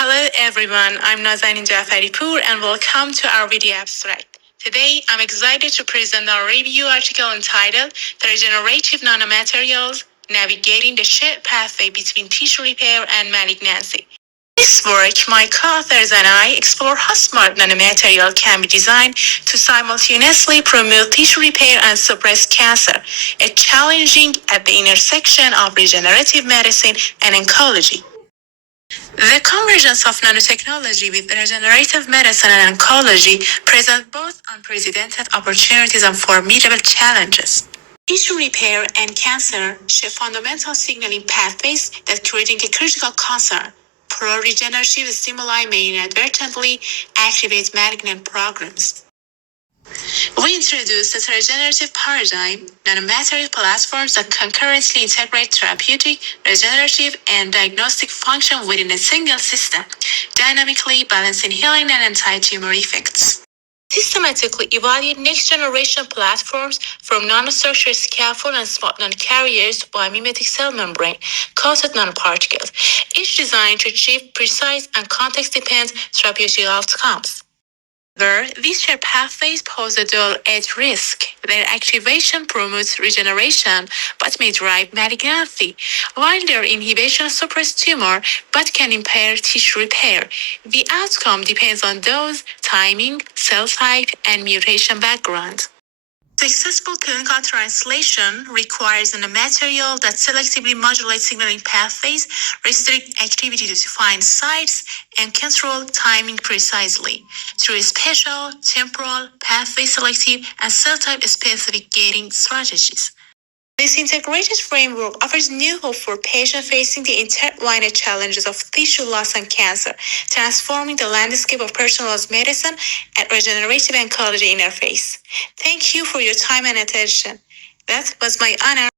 Hello everyone, I'm Nazanin Jafaripour and welcome to our video abstract. Today, I'm excited to present our review article entitled Theragenerative Nanomaterials, Navigating the Shared Pathway Between Tissue Repair and Malignancy. In this work, my co-authors and I explore how smart nanomaterial can be designed to simultaneously promote tissue repair and suppress cancer, a challenging at the intersection of regenerative medicine and oncology. The convergence of nanotechnology with regenerative medicine and oncology present both unprecedented opportunities and formidable challenges. Tissue repair and cancer share fundamental signaling pathways that creating a critical concern. Pro-regenerative stimuli may inadvertently activate malignant programs. We introduced the regenerative paradigm, nanomaterial platforms that concurrently integrate therapeutic, regenerative, and diagnostic function within a single system, dynamically balancing healing and anti-tumor effects. Systematically evaluate next-generation platforms from nanostructure scaffold and smart nanocarriers to biomimetic cell membrane, coated nanoparticles, each designed to achieve precise and context-dependent therapeutic outcomes. However, these shared pathways pose a dual-edged risk. Their activation promotes regeneration but may drive malignancy, while their inhibition suppresses tumor but can impair tissue repair. The outcome depends on dose, timing, cell type, and mutation background. Successful clinical translation requires a material that selectively modulates signaling pathways, restrict activity to defined sites, and control timing precisely through spatial, temporal, pathway selective, and cell type specific gating strategies. This integrated framework offers new hope for patients facing the intertwined challenges of tissue loss and cancer, transforming the landscape of personalized medicine and regenerative oncology interface. Thank you for your time and attention. That was my honor.